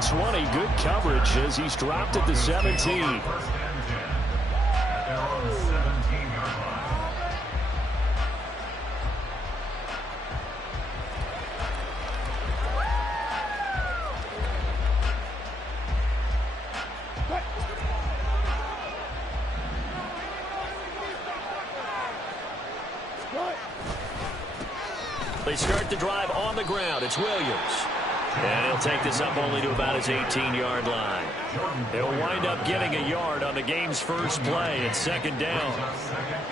the 20. Good coverage as he's dropped at the 17. They start the drive on the ground. It's Williams. And he'll take this up only to about his 18-yard line. He'll wind up getting a yard on the game's first play. It's second down.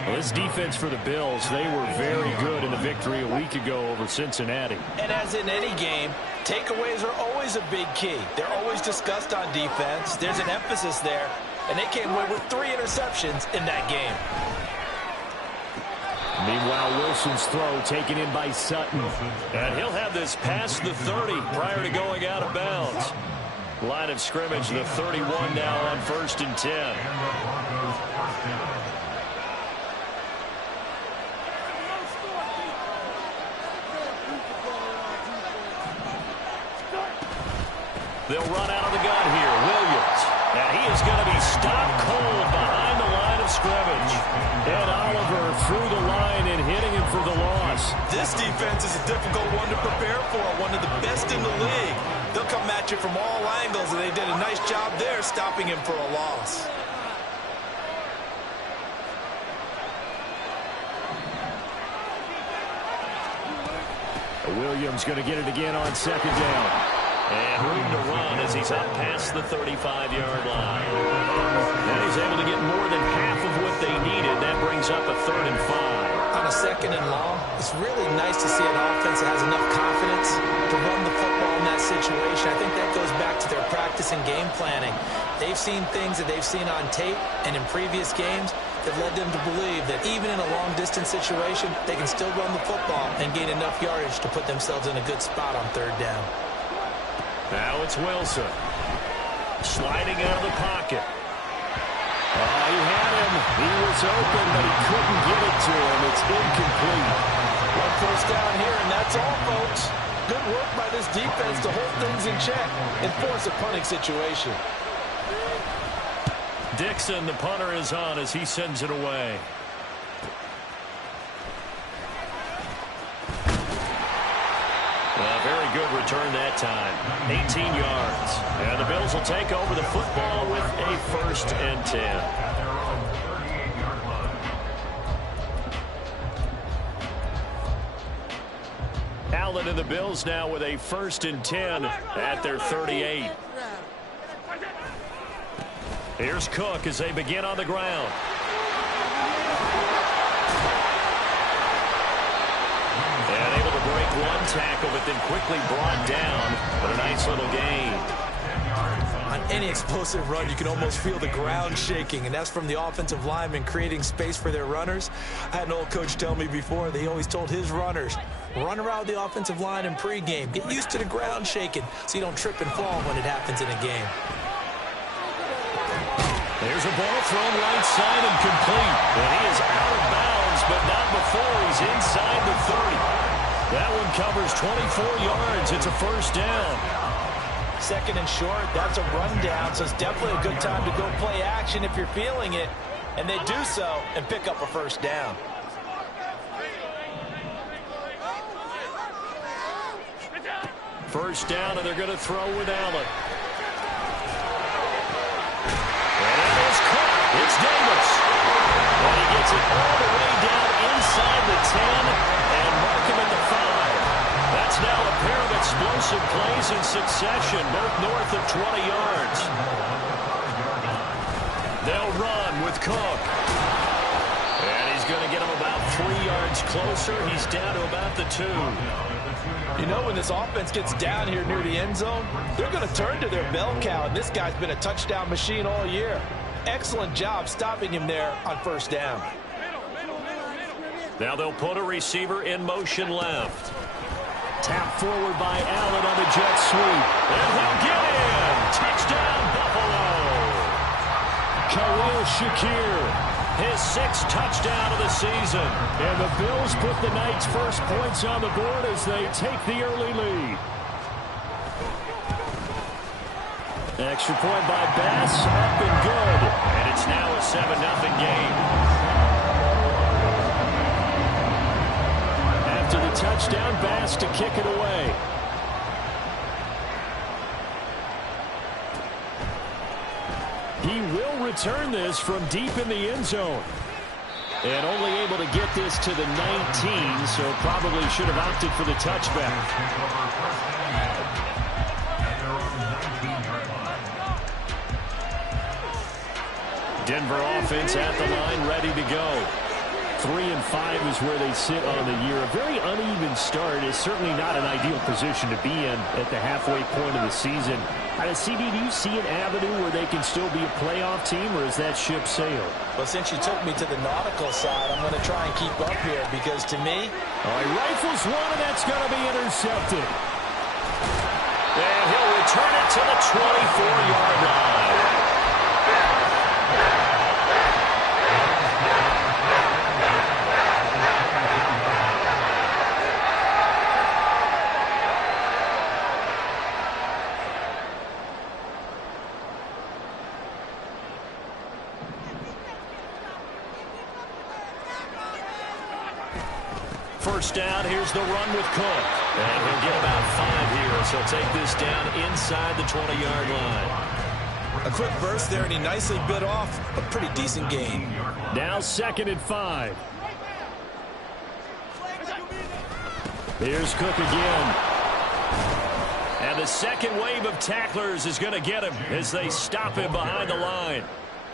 Well, this defense for the Bills, they were very good in the victory a week ago over Cincinnati. And as in any game, takeaways are always a big key. They're always discussed on defense. There's an emphasis there. And they came away with 3 interceptions in that game. Meanwhile, Wilson's throw taken in by Sutton. And he'll have this past the 30 prior to going out of bounds. Line of scrimmage, the 31 now on 1st and 10. They'll run out of the gun here. Williams. And he is going to be stopped cold behind the line of scrimmage. And Oliver through the line and hitting him for the loss. This defense is a difficult one to prepare for, one of the best in the league. They'll come at you from all angles, and they did a nice job there stopping him for a loss. Williams going to get it again on second down. And room to run as he's up past the 35-yard line. And he's able to get more than half of what they needed. That brings up a 3rd and 5. On a 2nd and long, it's really nice to see an offense that has enough confidence to run the football in that situation. I think that goes back to their practice and game planning. They've seen things that they've seen on tape and in previous games that led them to believe that even in a long-distance situation, they can still run the football and gain enough yardage to put themselves in a good spot on 3rd down. Now it's Wilson. Sliding out of the pocket. Oh, he had him. He was open, but he couldn't get it to him. It's incomplete. 1 first down here, and that's all, folks. Good work by this defense to hold things in check and force a punting situation. Dixon, the punter, is on as he sends it away. Very good return that time. 18 yards. And the Bills will take over the football with a 1st and 10. Allen and the Bills now with a 1st and 10 at their 38. Here's Cook as they begin on the ground. And able to break one tackle, but then quickly brought down. But a nice little gain. On any explosive run, you can almost feel the ground shaking, and that's from the offensive linemen creating space for their runners. I had an old coach tell me before, they always told his runners, run around the offensive line in pregame. Get used to the ground shaking so you don't trip and fall when it happens in a game. There's a ball thrown right side and complete. And he is out of bounds, but not before he's inside the 30. That one covers 24 yards. It's a 1st down. 2nd and short, that's a rundown, so it's definitely a good time to go play action if you're feeling it. And they do so and pick up a 1st down. First down, and they're going to throw with Allen. And it is caught. It's Davis. And he gets it all the way down inside the 10 and mark him at the 5. That's now a pair of explosive plays in succession, both north of 20 yards. They'll run with Cook. And he's going to get him about 3 yards closer. He's down to about the 2. You know, when this offense gets down here near the end zone, they're going to turn to their bell cow, and this guy's been a touchdown machine all year. Excellent job stopping him there on 1st down. Now they'll put a receiver in motion left. Tap forward by Allen on the jet sweep. And he'll get in. Touchdown, Buffalo. Khalil Shakir, his 6th touchdown of the season. And the Bills put the Knights' first points on the board as they take the early lead. Extra point by Bass, up and good. And it's now a 7-0 game. After the touchdown, Bass to kick it away. He will return this from deep in the end zone. And only able to get this to the 19, so probably should have opted for the touchback. Denver offense at the line, ready to go. 3-5 is where they sit on the year. A very uneven start is certainly not an ideal position to be in at the halfway point of the season. CD, do you see an avenue where they can still be a playoff team, or is that ship sailed? Well, since you took me to the nautical side, I'm going to try and keep up here because to me... All right, rifles one, and that's going to be intercepted. And he'll return it to the 24-yard line. First down, here's the run with Cook. And he'll get about 5 here, so he'll take this down inside the 20-yard line. A quick burst there, and he nicely bit off a pretty decent gain. Now 2nd and 5. Here's Cook again. And the second wave of tacklers is going to get him as they stop him behind the line.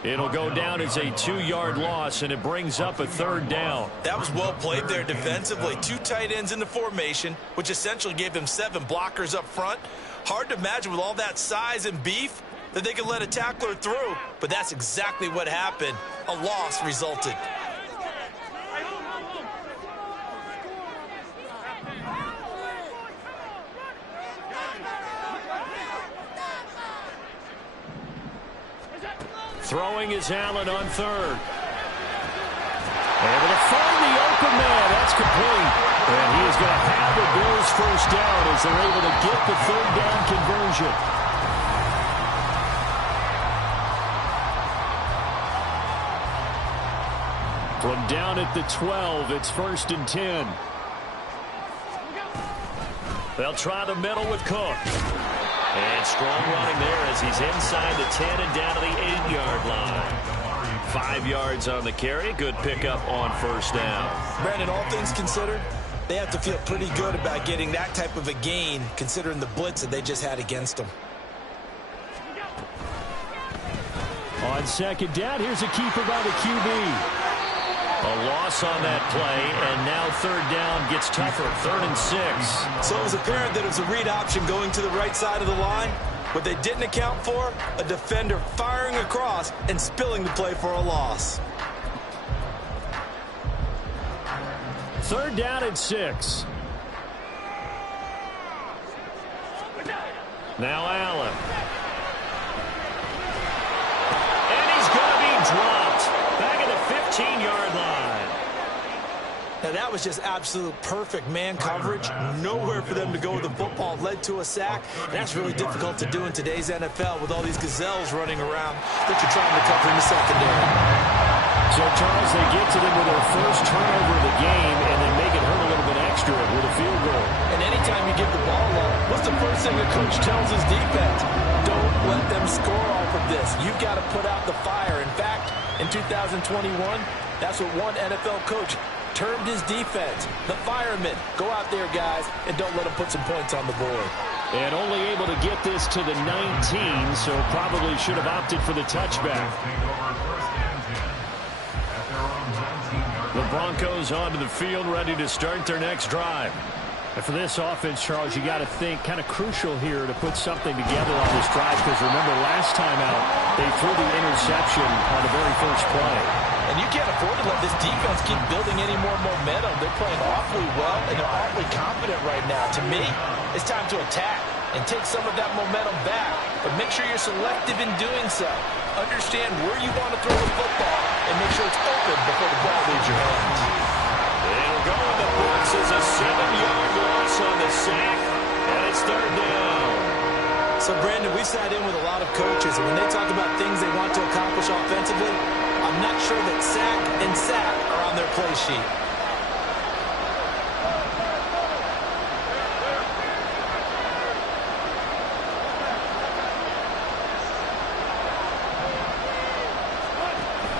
It'll go down as a 2-yard loss, and it brings up a 3rd down. That was well played there defensively. 2 tight ends in the formation, which essentially gave them 7 blockers up front. Hard to imagine with all that size and beef that they could let a tackler through, but that's exactly what happened. A loss resulted. Throwing is Allen on 3rd. Able to find the open man. That's complete. And he is going to have the Bills' first down as they're able to get the 3rd down conversion. From down at the 12, it's 1st and 10. They'll try the middle with Cook. And strong running there as he's inside the 10 and down to the 8-yard line. 5 yards on the carry. Good pickup on 1st down. Brandon, all things considered, they have to feel pretty good about getting that type of a gain considering the blitz that they just had against them. On 2nd down, here's a keeper by the QB. A loss on that play, and now 3rd down gets tougher, 3rd and 6. So it was apparent that it was a read option going to the right side of the line. What they didn't account for, a defender firing across and spilling the play for a loss. 3rd down and 6. Now Allen. And he's going to be dropped. Back at the 15-yard line. Now that was just absolute perfect man coverage. Nowhere for them to go with the football. Led to a sack. That's really difficult to do in today's NFL with all these gazelles running around that you're trying to cover in the secondary. So, Charles, they get to them with their first turnover of the game and then make it hurt a little bit extra with a field goal. And anytime you give the ball up, what's the first thing a coach tells his defense? Don't let them score off of this. You've got to put out the fire. In fact, in 2021, that's what one NFL coach termed his defense. The firemen. Go out there, guys, and don't let them put some points on the board. And only able to get this to the 19, so probably should have opted for the touchback. The Broncos onto the field, ready to start their next drive. And for this offense, Charles, you got to think kind of crucial here to put something together on this drive, because remember, last time out, they threw the interception on the very first play. And you can't afford to let this defense keep building any more momentum. They're playing awfully well, and they're awfully confident right now. To me, it's time to attack and take some of that momentum back. But make sure you're selective in doing so. Understand where you want to throw the football and make sure it's open before the ball leaves your hands. It'll go in the books as a 7-yard loss on the sack, and it's 3rd down. So, Brandon, we've sat in with a lot of coaches, and when they talk about things they want to accomplish offensively, I'm not sure that sack and sack are on their play sheet.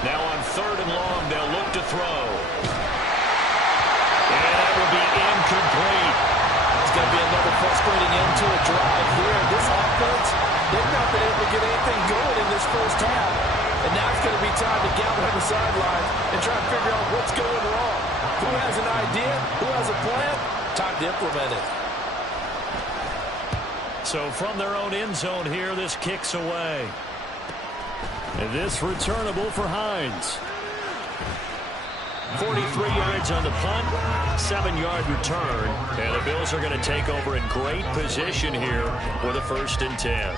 Now on 3rd and long, they'll look to throw. And that will be incomplete. It's going to be another frustrating end to a drive here. This offense, they've not been able to get anything going in this first half. And now it's going to be time to gather on the sidelines and try to figure out what's going wrong. Who has an idea? Who has a plan? Time to implement it. So from their own end zone here, this kicks away. And this returnable for Hines. 43 yards on the punt, 7-yard return. And the Bills are going to take over in great position here with a 1st and 10.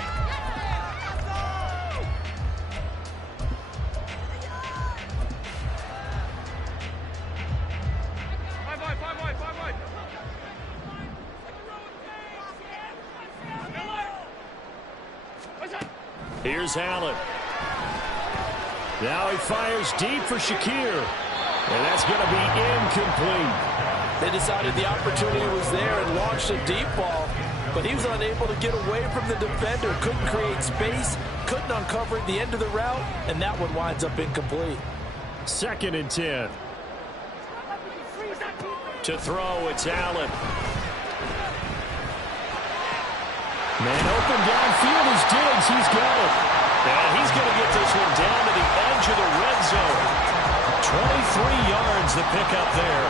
Here's Allen. Now he fires deep for Shakir. And that's going to be incomplete. They decided the opportunity was there and launched a deep ball, but he was unable to get away from the defender, couldn't create space, couldn't uncover the end of the route, and that one winds up incomplete. 2nd and 10. To throw, it's Allen. Man open downfield is Diggs. He's got it. And he's going to get this one down to the edge of the red zone. 23 yards the pickup there.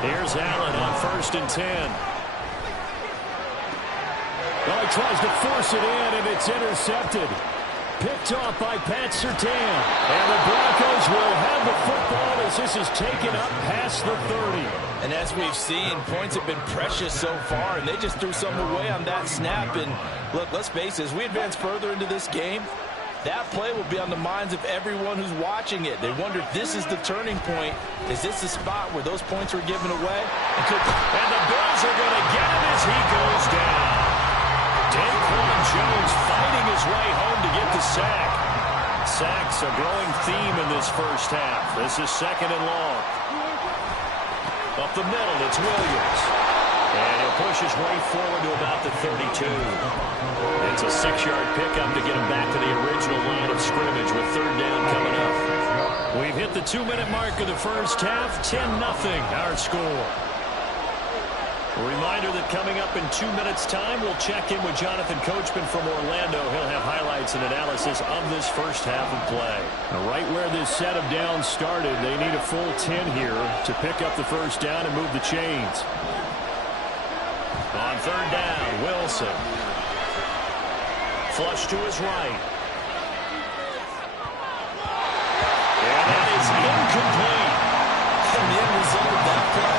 Here's Allen on 1st and 10. Well, he tries to force it in, and it's intercepted. Picked off by Pat Surtain. And the Broncos will have the football as this is taken up past the 30. And as we've seen, points have been precious so far, and they just threw some away on that snap. And look, let's face it, as we advance further into this game, that play will be on the minds of everyone who's watching it. They wonder if this is the turning point. Is this the spot where those points were given away? And the Bills are going to get him as he goes down. Daquan Jones fighting his way home to get the sack. Sacks a growing theme in this first half. This is 2nd and long. Up the middle, it's Williams. And he'll push his way forward to about the 32. It's a 6-yard pickup to get him back to the original line of scrimmage with 3rd down coming up. We've hit the 2-minute mark of the first half. 10-0 our score. A reminder that coming up in 2 minutes' time, we'll check in with Jonathan Coachman from Orlando. He'll have highlights and analysis of this first half of play. Now, right where this set of downs started, they need a full 10 here to pick up the first down and move the chains. On 3rd down, Wilson. Flush to his right. And that is incomplete. And the end result of that play,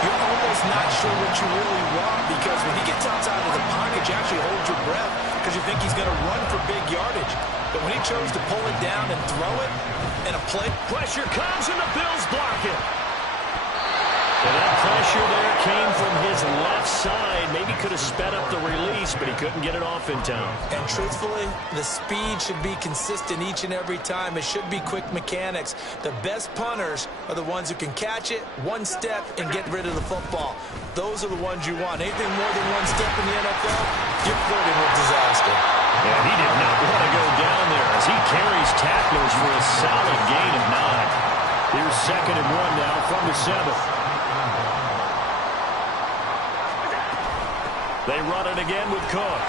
you're almost not sure what you really want, because when he gets outside of the pocket, you actually hold your breath because you think he's going to run for big yardage. But when he chose to pull it down and throw it, and a play... Pressure comes and the Bills block it. And that pressure there came from his left side. Maybe could have sped up the release, but he couldn't get it off in time. And truthfully, the speed should be consistent each and every time. It should be quick mechanics. The best punters are the ones who can catch it, one step, and get rid of the football. Those are the ones you want. Anything more than one step in the NFL, you're flirting with disaster. And he did not want to go down there as he carries tacklers for a solid gain of 9. Here's 2nd and 1 now from the 7. They run it again with Cook.